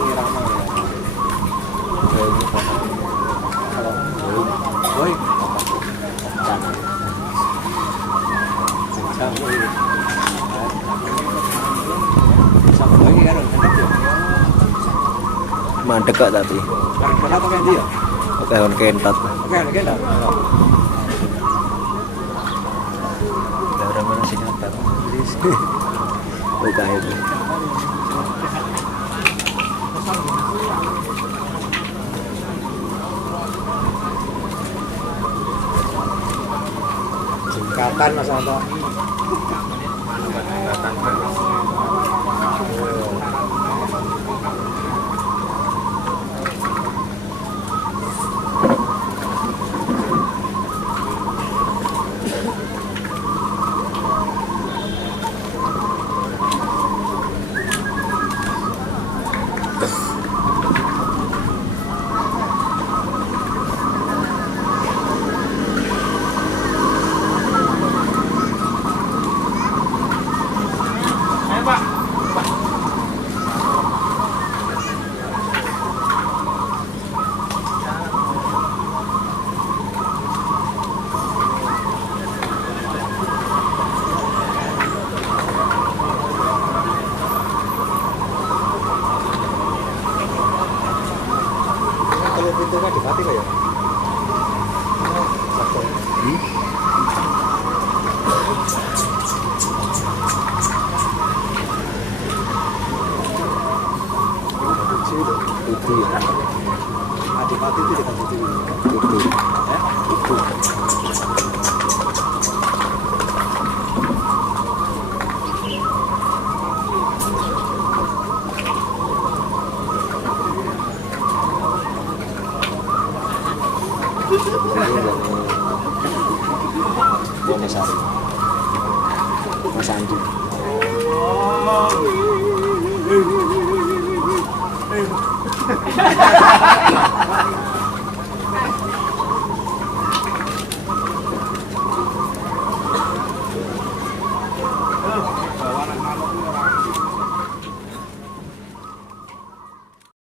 sing irama ya. Kalau boy kan. Cincang boy. Sama boy kan enak ya. Mandek kok tapi. Kenapa kan dia? Oke, on kentat. Oke, kenapa? Udah mana sih kentat? Buka itu. Singkatan Mas Anto. Kalau pintunya dimati kok ya? Satu. Itu ya. Adipati itu dekat situ. Itu. Itu. Wonosari. Mas Andi.